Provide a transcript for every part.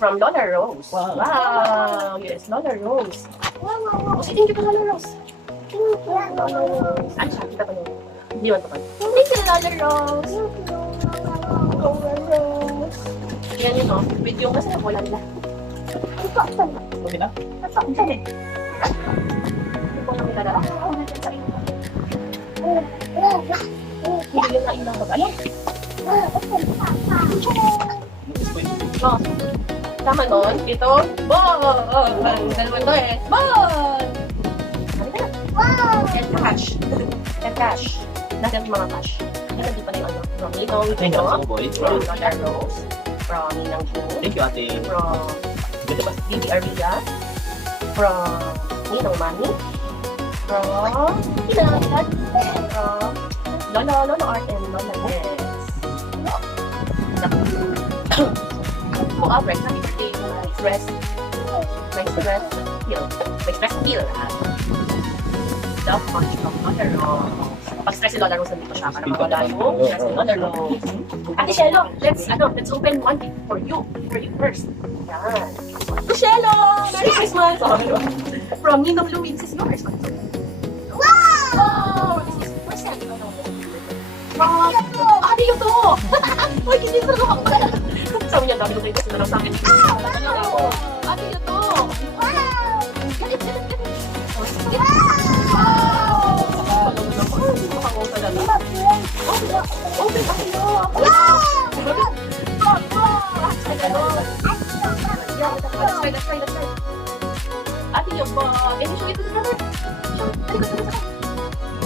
from Lola Rose. Wow. Wow. Yes, Lola Rose. Oh, say thank you to Lola Rose. Lola Rose. Ano siya? Kita pa nung. Hindi man pa pa. Thank you, Lola Rose. Lola Rose. Yan yun, no? With yung kasi wala nila. Okay na? Hindi ko namin dala. Hindi yun na ilang bag. Ayan. Oh. Tama nun. Ito. Ball. Dalawang to eh. Ball. And cash. And cash. Nasaan yung mga cash? Yan hindi pa na yung ano. From Ninong Thank you, Gino. boy. From Lola Rose. From Ninang Gino. Thank you, ate. From Ganda ba? Bibi Aria. From Ninong Mami. From Pinagad. From Lolo Art and Lola Ness. Oh, Rex, happy birthday to my stress. My stress pill. My stress pill. Love much from Lola Rose. Pag stress si Lola Rose, nandito siya para mawala yung stress ni Lola Rose. Ate Shelo, let's open one for you. For you first. Yan. To Shelo! Merry Christmas! From Ninong Louie, this is yours. Wow! This is first time. Ate yun to! Uy, hindi ko na ako. Sabi niya, dami ko tayo kasi na lang sa akin. Ate yun to! Galit! Open ate yun! Let's try. Ate yun ba? Can you show it to the camera?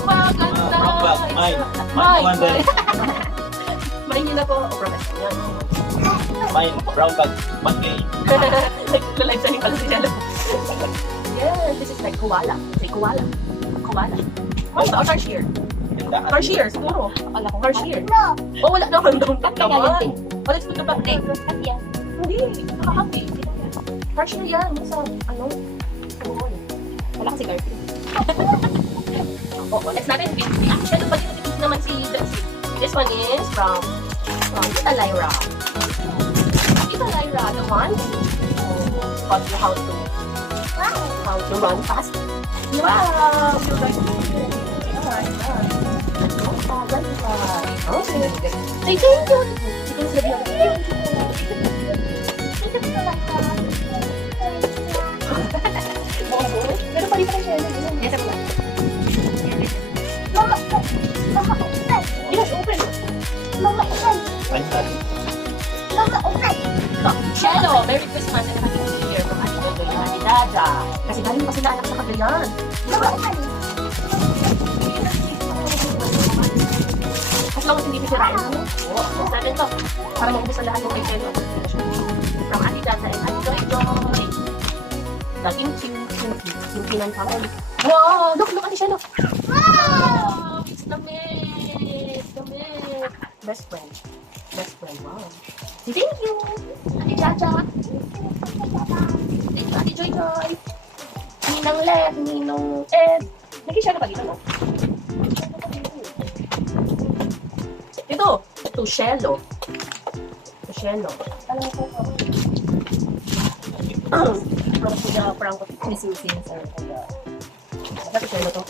Wow, ganda! Mine. Mine yun na po. O, professional yan. Mine, brown bag, 1K. Nag-live selling pala si Jello. Yes, this is like koala. Say koala. Koala. Oh, ba? Cashier. Ganda, ate. Cashier, siguro. Akala ko cashier. Oh, wala naman daw. Naman. Oh, let's put the back there. Hindi. Nakaka-happy. Cashier yan. Sa, ano? Wala kasi Garfield. Oh, let's natin. Actually, ito pati natin naman si Dempsey. This one is from Tita Lyra. Tita Lyra, the one who taught you how to run fast. Wow! You like it. Okay. Say thank you. You can say pero pa rin pa siya. Yes, ako lang. Yes, open. Mine, ate. Shelo, Merry Christmas and Happy New Year from Ate Dodo and Ate Dada. Kasi galing pa sila anak sa Cagayan. As long as hindi bisirain. Oo, natin to. Para mag-ubos ang lahat ng kay Shelo. From Ate Dada and Ate Joy. Laging cute. Yung pinantawan. Wow! Look, Ate Shelo. Wow! It's the mate. Best friend. Wow. Thank you. Ate Jaja. Thank you, Ate Joy. Ninang Led, Ninong Ed. Nag-share ka dito, no? Ito. Tushelo. Alam ko po. From Kuya Franco. Misusin, sir. Bakit Tushelo to?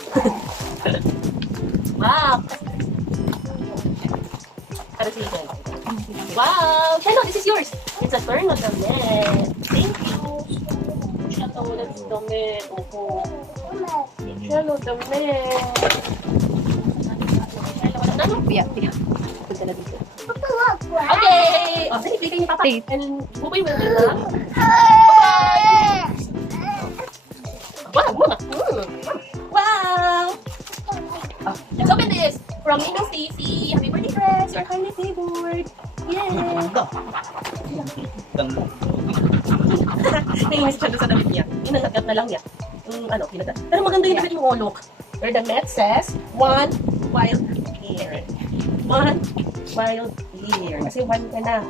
Wow! Para si Jen. Wow! Shelo, this is yours. It's a turn of the net. Thank you. Shelo, that's the net. Opo. Shelo, the net. Shelo, Pia. Punta na dito. Okay! O, sige, bigay ni Papa. And Buboy will do that. Bye-bye! Wow! Wow! Let's open this. From Ninong Stacy. Happy birthday, friends. You're kindly favored. Yay! Ganda. Ganda. Naiinis siya doon sa damit niya. Inagat na lang niya. Pinagat. Pero maganda yung damit mo, look. Where the net says, one wild year. One wild year. Kasi one ka na.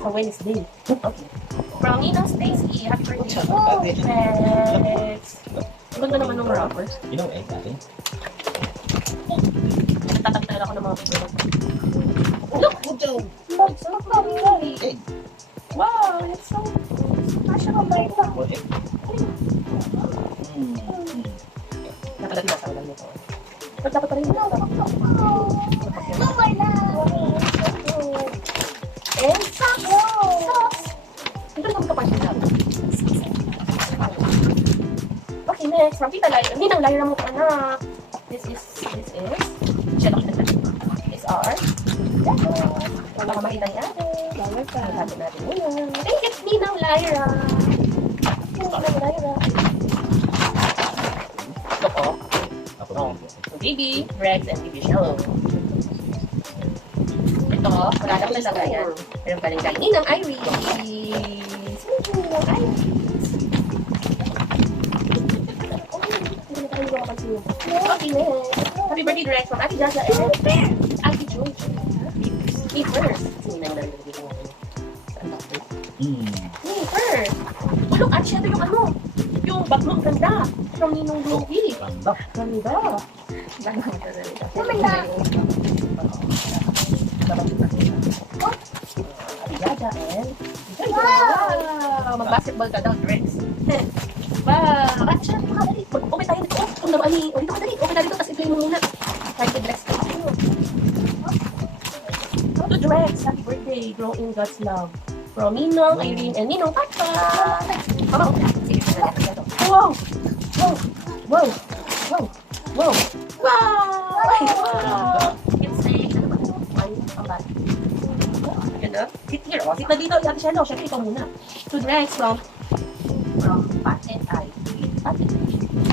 Sa Wednesday. Okay. From Ninong Stacy. Happy birthday. Next. Ang ganda naman ng wrappers. You know, ate. Nagtatabi talaga ako ng mga video. Look! Good job! It's so pretty! Wow! It's so Nakalagay na sa ulan nito. Pero dapat pa rin ito. And socks! Ito na magkapal siya. Okay, next. From Tita Lyra. Hindi nang Lyra mo ka, anak. This is, siya lang natin. These are, baka makita niya. Sabi natin yun. Thank you, Ninang Lyra. Ninang Lyra. Ito po. Baby, Rex, and Baby Shallow. Ito, wala na ko nalagayan. Meron pa rin kay Ninang Iris. Sino yung Ninang Iris? Okay, next. Happy birthday, Rex, from Ate Jaja and Ate George. Me first. Sino na yung nalagay ko ngayon? Saan ba? Me first. Oh, look, at siya yung ano. Yung bag mo, ang ganda. From Ninong Glowy. Ganda. Ganda. Jaja and wow! Mag-basketball ka daw, Rex. Wow! At siya, dali. Mag-open tayo dito. Kung naman ni, dito ka dali. Open na dito, tapos i-play mo muna. Try to Rex. Go to Rex. Happy birthday. Grow in God's love. From Ninong, Irene, and Ninong Papa. Mama, sige, wow! Wow! Wow! Wow! Wow! Wow! Wow! It's a, ano ba? One, apat. Ganda. Sit here, oh. Sit na dito. Ate Shelo, syempre ikaw muna. To Rex from Pat and I.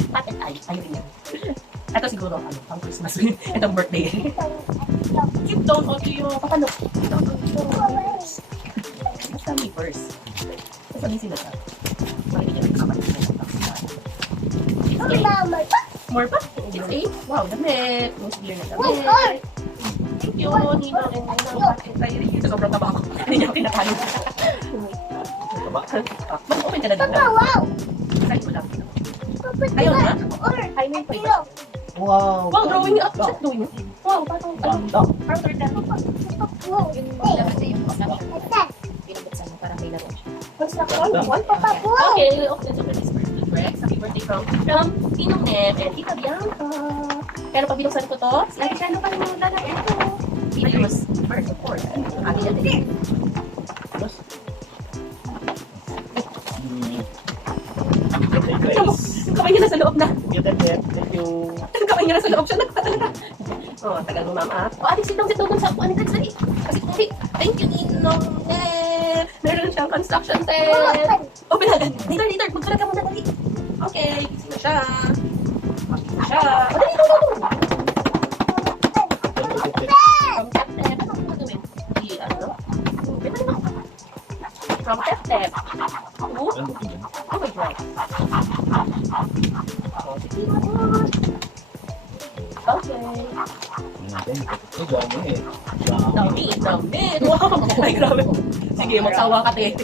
Pat and I. Ayun yan. Ito siguro, ano, pang Christmas. Itong birthday. Sit down, o to yung papalo. Basta may verse. Sabihin sila ka. Makinig yan ang kapatid. More pa? It's 8. Wow, damit. Most beer na damit. Thank you, Ninong and Ninong. Ito sobrang taba ako. Hindi niya ako kinakalo. Mag-open ka na dito. Saan ko lang. Ayaw na? Ay, may pa ito. Wow! Wow, drawing up. Chat drawing up. Wow, parang Ganda! parang third na. Parang may laro siya. Construction? Okay, okay. So, this birthday, Rex. Happy birthday from Tinong Nem and Tita Bianca. Pero pag binuksan ko to, lagi siya pa rin mga dala. Ayos. First, of course. Ate yan din. Ang kamay niya nasa loob na. Thank you. Ang kamay niya nasa loob siya. Nagpatalaga. Oh, tagal mo, mama. Oh, ate, sit down sa upuan ni Dali. Kasi kung thank you, Ninong Nem. Meron siyang construction set. Open agad. Later. Magsulat ka muna, dali. Okay, gising na siya. Gising na siya. O, dali, dali. From Tep-Tep. Ano ang gagawin? Ano? Pwede naman. From Tep-Tep. Oh my God. Okay. Dami. Wow. Ay, grabe. Sige, magsawa ka, te.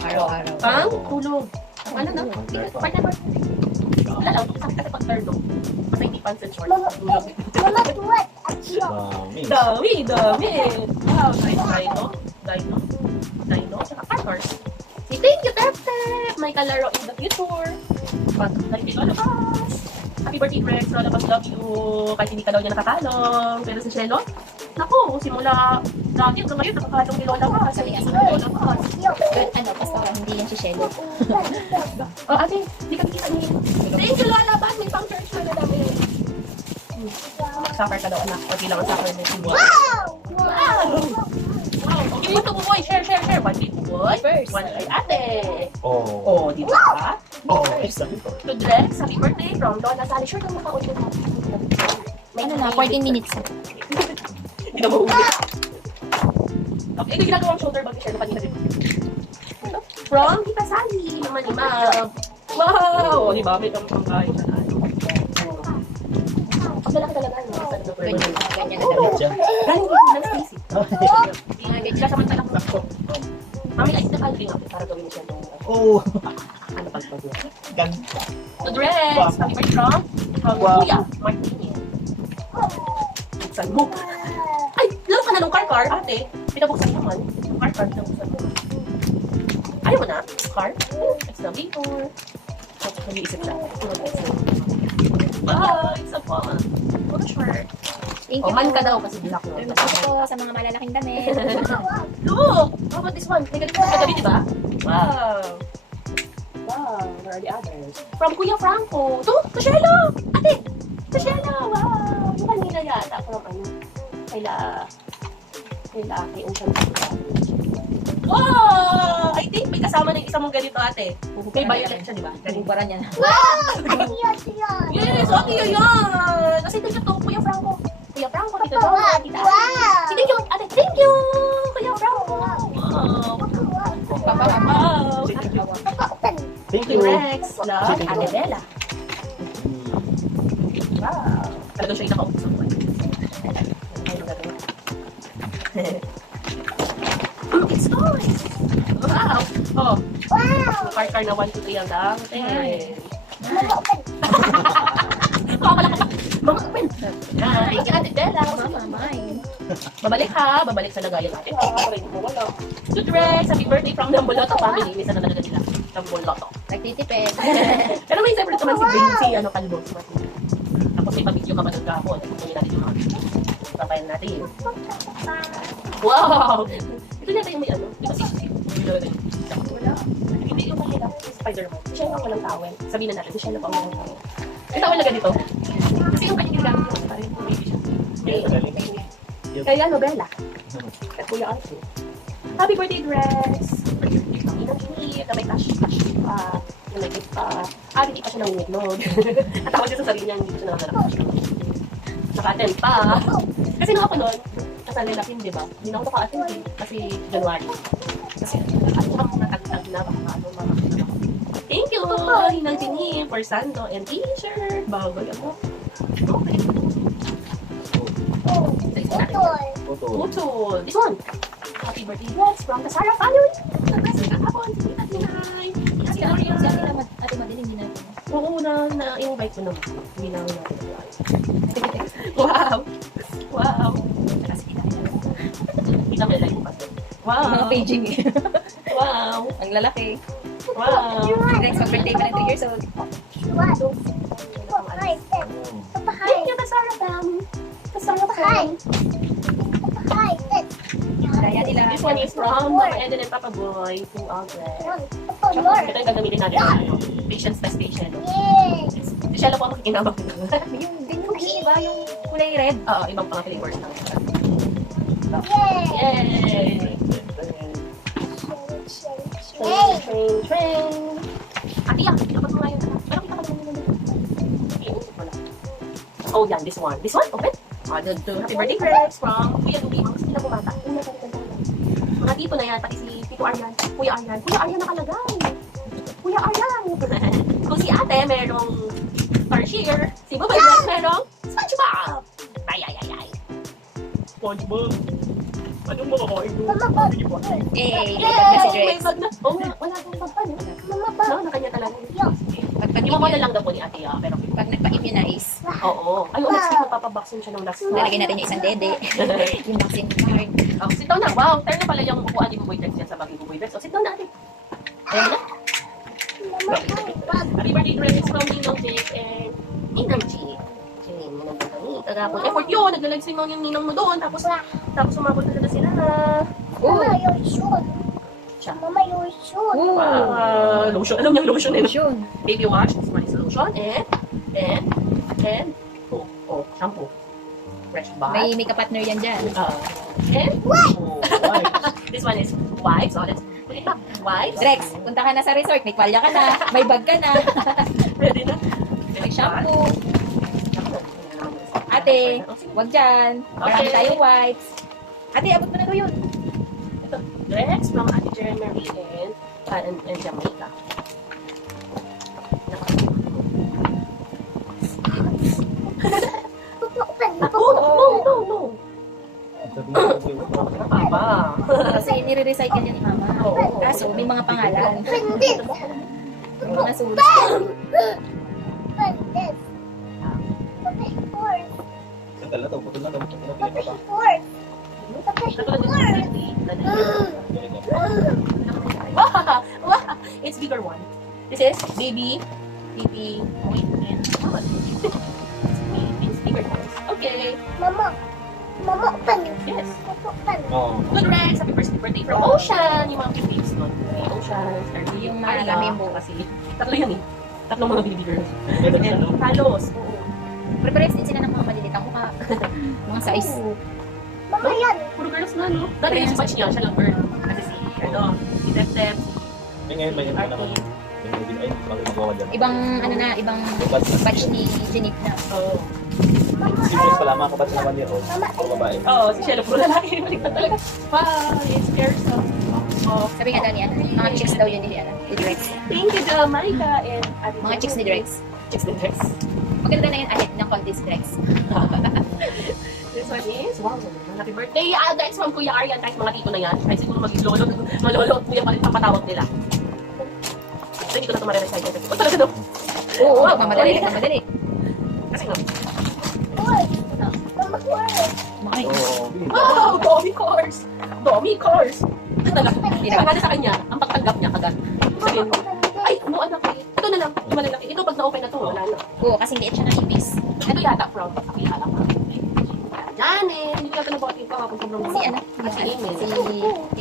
Araw-araw. Pang tulog. Ang ano na? Partner. Wala lang. Sakit kasi pag third dog. Basta hindi pants and shorts. Tulog. Dami. Wow, nice. Dino. Tsaka partners. Say, thank you, Tep-Tep. May kalaro in the future. Like, dito labas. Happy birthday, Rex. Rolabas, love you. Kahit hindi ka daw niya nakakalong. Pero si Shelo, naku, simula dati hanggang ngayon, nakakalong ni Lola Paz. Lola Paz. Ano, basta hindi yan si Shelo. Oh, ate, hindi ka kikita niya. Thank you, Lola Paz. May pang church na dami. Suffer ka daw, anak. O, kailangan suffer na si Boy. Wow! Okay, ito po, boy. Share. One kay Boy. First. One kay ate. Oh. Oh, di ba? Oh, exactly. To Drex, happy birthday from Lola Sally. Sure kang maka-audio mo. May ano na, 14 minutes. Hindi na mahuwi. Okay, ito ginagawang shoulder bag ni Shelo kanina din. From Tita Sally, naman ni Ma'am. Wow! Di ba? May pangkain siya tayo. Ang lalaki talaga. Ganyan na Galing talaga. Galing dito ng Stacy. Mga Sila sa mantalang ko. Mami, ayos na kalbing ako para gawin siya nung Oh, ano pagpag niya. ganda. To Drex, happy birthday from Kuya Martinez. Buksan mo. Ay, lalo ka na nung car, ate. Pinabuksan naman. Yung car, pinabuksan mo. Ayaw mo na? scarf. It's the before. At saka nag-iisip siya. Wow, it's a fun. Photo short. Thank Oh, you. man ka daw kasi black Tuloy mo. po sa mga malalaking damit. Look! How about this one? May ganito sa gabi, di ba? Wow! Wow, where are the others? From Kuya Franco. Ito, Tashela! Ate! Tashela! Wow! Yung kanina yata from ano? Kay Ocean. Wow! I think may kasama na yung isa mong ganito, ate. Kay Violet siya, di ba? Galing Bara niya. Yes! Okay, yan! Kasi ito to, Kuya Franco. Kuya Franco, dito daw. Tita. Thank you, ate. Thank you! Kuya Franco. Wow! Wow! Thank you. Rex, love, Ate Bella. Wow. Talagang siya yung nakaupos ang buwan. It's nice. Wow. Oh, car na 1, 2, 3 ang dami. Mga open. Thank you, Ate Bella. Babalik ha. Babalik sa lagayan natin. To Rex, happy birthday from Namboloto family. Misa na talaga nila. Namboloto. Nagtitipid. Pero may separate naman si Bing, si Kalbo. Tapos may pabidyo ka ba ng kahapon. Kukunin natin yung mga papayan natin. Wow! Ito yata yung may ano. Di ba si wala. Hindi yung mahila. Spider-Man. Siya yung walang towel. Sabihin na natin, siya yung walang towel. May towel na ganito. Kasi yung kanyang ginagamit ko. Parang yung baby siya. Kaya Bella. At Kuya Archie. Happy birthday, Rex! Inang hinip na may tash pa. Na may gift pa. Hindi pa siya nangingitlog. At tawag siya sa sarili niya, hindi pa siya nangangarap. Naka-attend pa. Kasi nung ako nun, kasal nila Kim, di ba? Hindi na ako naka-attend eh. Kasi January. Kasi natagtag na baka ano. Thank you! Hinang hinip for Santo and t-shirt. Bago yan mo. Okay. Photo. This one. Happy birthday, Rex, from the Sarah family. Kasi kahapon, si Ate Nay. Kasi Ate Madeline, hindi natin. oo na-invite ko naman. Hindi na ako natin. Wow! Wow! Kasi kita may like pa. Wow! Mga paging eh. Wow! Ang lalaki. Wow! Rex, mag-birthday pa ng 2 years old. Thank you, the Sarah family. The Sarah family. Kaya nila. This one is from Mama Eden and Papa Boy to Albert. Ito yung gagamitin natin. Patience test station. Siya lang po ang makikinabang. Yung ganyan kasi iba yung kulay red. Oo, ibang pang flavors lang. Yay! Train. Ate, dapat mo nga yun. Pero kita ka naman yun. Wala. Oh, yan. This one. This one? Open? Happy birthday, Rex, from Kuya Dubi. Ang sila bumata. Mga tipo na yan, pati si Tito Aryan. Kuya Aryan. Kuya Aryan nakalagay. Kuya Aryan. Kung si ate, merong Starshare. Si Bubay Rex, merong SpongeBob. Ay. SpongeBob. Anong makakain mo? Eh, May bag na. Oh, wala akong bag pa. No, na kanya talaga. Yung mga lang daw po ni ate, pero pag nagpa-immunize, oo. Ay, next week magpapabaksin siya ng last lalagyan natin yung isang dede. Yung vaccine card. Oh, sit down na. Wow, turn na pala yung upuan ni Buboy Rex yan sa bagay Buboy Rex. Oh, sit down na ate. Ayan na. Happy birthday, Rex, from Ninong Jake and Ninang Jake. Kagapon. Effort yun. Naglalag-sing mo yung ninang mo doon. Tapos umabot na sila. Siya. Lotion. Alam niyo yung lotion eh. Lotion. Baby wash. This one is lotion. And shampoo. Fresh bath. May ka-partner yan dyan. And this one is wipes. Oh, let's put it back. Wipes. Rex, punta ka na sa resort. May kwalya ka na. May bag ka na. Ready na. May shampoo. Ate, wag dyan. Marami Okay. tayong wipes. Ate, abot mo na daw yun. Ito. Rex from Ate Jeremy and Jamaica. No. Papa. Kasi nire-recycle yan ni Mama. Oo. Kaso, may mga pangalan. May mga sulat. Tagal na daw, putol na daw. Wow! it's bigger one. This is baby. Baby. Oh, wait. And, it's bigger ones. Okay. Mama. Mama, open. Yes. Open. Oo. Good Rex, happy first birthday from Ocean. Yung mga babies nun. Ocean, Starly, Yung mga Arla. rainbow. Kasi, tatlo yan eh. Tatlong mga baby girls. Ito na, no? Halos. Oo. Prepares din sila ng mga maliliit ang mukha. Mga size. Oo. Mama, yan. Puro girls na, no? Dati yung batch niya, siya lang girl. Kasi si, ano, si Tep-Tep, Eh, ngayon may ano naman. Yung movie, ay, bakit magawa dyan? Ibang, ano na, ibang batch ni Jenip na. Oo. Si Bruce pala, mga kabatch na 1 year old. Puro babae. Oo, si Shelo, puro lalaki. Baliktad talaga. Wow, it scares us. Oh. Sabi nga daw ni Ana, mga chicks daw yun ni Ana, ni Drex. Thank you, Marika, and Ate Mga chicks ni Drex. Chicks ni Drex. Maganda na yun ahit ng contest Drex. This one is, wow, happy birthday. Next one, Kuya Aryan, kahit mga tito na yan. Kahit siguro maging lolo, malolo at kuya pa rin papatawag nila. So, hindi ko na ito marirecite. Oh, talaga no? Oo, mamadali lang, mamadali. Kasi no? Uy. Mama, uy. Makay. Oo. Wow, Domi Course! Domi Course! Talaga, pagkada sa kanya, ang pagtanggap niya agad. Sabihin mo, ay, no anak eh. Ito na lang, yung malalaki. Ito pag na-open na to, wala na. Oo, kasi liit siya ng ibis. Ito yata from Akilala pa. Janet, hindi ko yata nabuhatin pa kapag sobrang Si ano? Si Emil. Si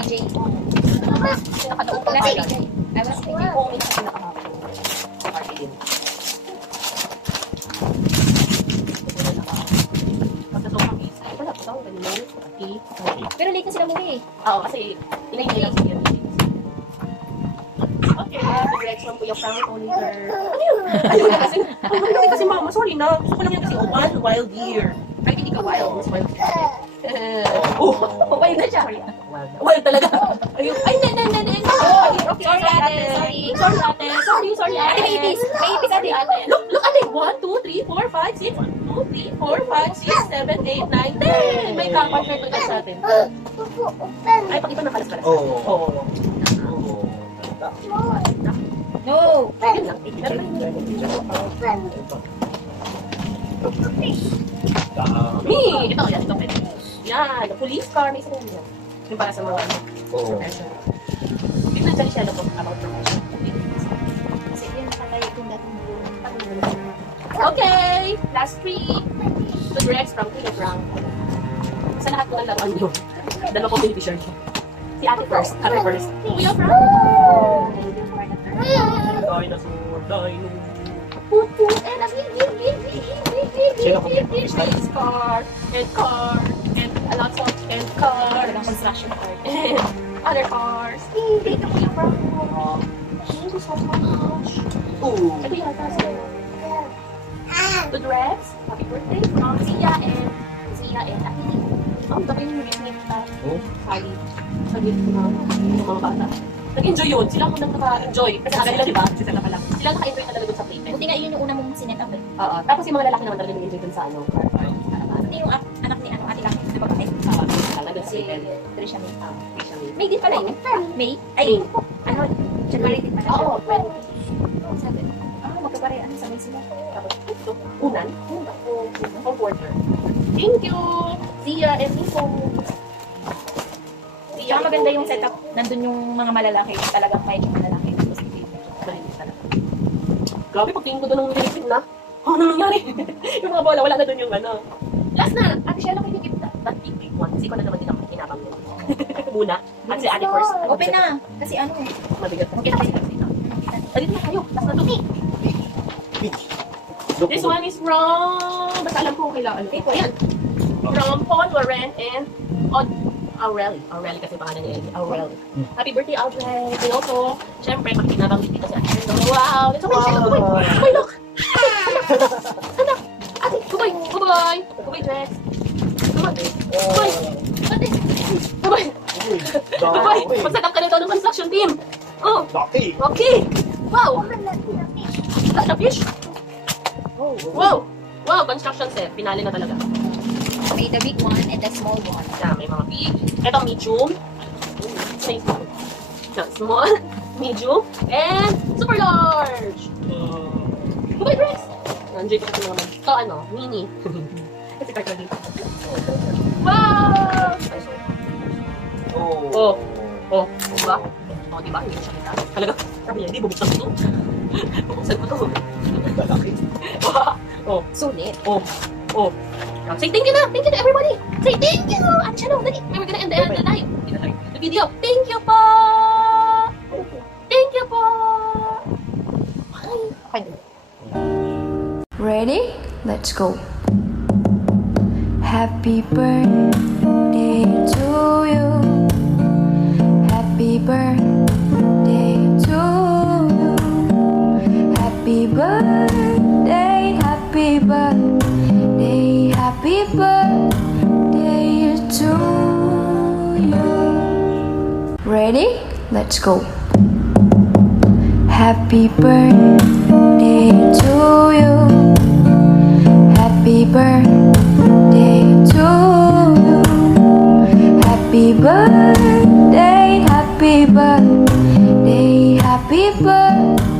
DJ. Kasi nakadaong pa Wala si tayo. DJ. Ay, wala si DJ. Oo, minsan sila kahapon. Party din. Pagkatong kami, ay wala pa tawag kanina. Party. Pero late na sila muli eh. Oo, kasi inay nila sa yan. Okay, next one po yung Frank Oliver. Ano yun? Ayun na kasi mama, sorry na. Gusto ko lang yan kasi one wild year. Ay, hindi ka wild. Mas wild. Wild na siya. Wild talaga. Ayun. Ay, hindi. Okay, Sorry, ate. Sorry, ate. Sorry, ate. Ate, may ipis. May ipis, ate. Look, ate. 1, 2, 3, 4, 5, 6. 1, 2, 3, 4, 5, 6, 7, 8, 9, 10. May kapat na ito sa atin. Open. Ay, pag ito na kalas-kalas. Oo. Oo. Oo. No! Ayun lang. Open. Me! Ito, yan. Ito, pwede. Yan. Police car. May isa na yan. Yung para sa mga ano, Oo. professional. Tignan dyan siya about professional. Kasi yun nakatayo kung dating Okay! Last three. To Drex from Kuya Frank. Sa lahat ko ng laruan nyo. Dalawa ko yung t-shirt. Si ate first. Ate first. Kuya Frank! Dinosaur, dino. Put, and a Sino ko? race car, and a lot of cars, Talagang construction part. and other cars. Thank you, Kuya Frank. Thank you so much. Oo. Ito yata sila. To Drex, happy birthday from Zia and Ate. Ang tabi yung rin Oo. Sally. Sabi ko na yung mga bata. Nag-enjoy yun. Sila ang naka-enjoy. Kasi aga nila, di ba? Sila na pala. Sila naka-enjoy na talaga dun sa playpen. Buti nga yun yung una mong sinet up eh. Oo. Tapos yung mga lalaki naman talaga nag-enjoy dun sa ano. Hindi yung anak ni ano, ate lang, di ba ba? Talaga sa Si playpen. Trisha May. May May din pala yun. May? Ay, ano? January din pala siya. Oo. Sabi. Magkaparehan sa may sila. Tapos ito. Unan. Comforter. Thank you! Zia and Nico. Tsaka maganda yung setup. Nandun yung mga malalaki. Talagang medyo malalaki. Tapos hindi medyo Malinis talaga. Grabe, pagtingin ko doon ng relative na. Oh, ano nangyari? Yung mga bola, wala na doon yung ano. Last na! Ate Shelo, can you give that big one? Kasi ko na naman din ang kinabang yun. Muna. At si ate first. open na. Kasi ano, Mabigat. magkita sila. Alin na kayo. Last na to. This one is from... Basta alam ko kailangan. Ayan. From Paul Warren and Aureli. Aureli kasi pangalan niya. Aureli. Happy birthday, Aureli. And also, syempre, makikinabang dito si Ate. Wow! Let's go! Kubay! Kubay, look! Anak! Ate! Kubay! Kubay! Kubay, dress! Kubay! Kubay! Ate! Kubay! Kubay! Mag-set up ka nito ng construction team! Oh! Dati. Okay! Wow! The fish? Wow! Wow! Construction set. Pinali na talaga. May the big one and the small one. Yeah, may mga big. Ito, medium. May small, medium, and super large. Kubay dress! Nandiyo ko kasi naman. Ito, ano, mini. Kasi cartoon dito. Wow! Oo. Oh. Oh, diba? Oh, O, diba? Hindi ko siya kita. Talaga, sabi niya, hindi, bubuksan ko to. Bubuksan ko to. Lalaki. Oh, Sulit. oh, oh. Say thank you na! Thank you to everybody! Say thank you! At siya no, dali. We're gonna end the live. The video. Thank you po! Thank you po! Okay. Ready? Let's go. Happy birthday to you. Happy birthday to you. Happy birthday, happy birthday, happy birthday to you. Ready? Let's go. Happy birthday to you. Happy birthday to you. Happy birthday, happy birthday, happy birthday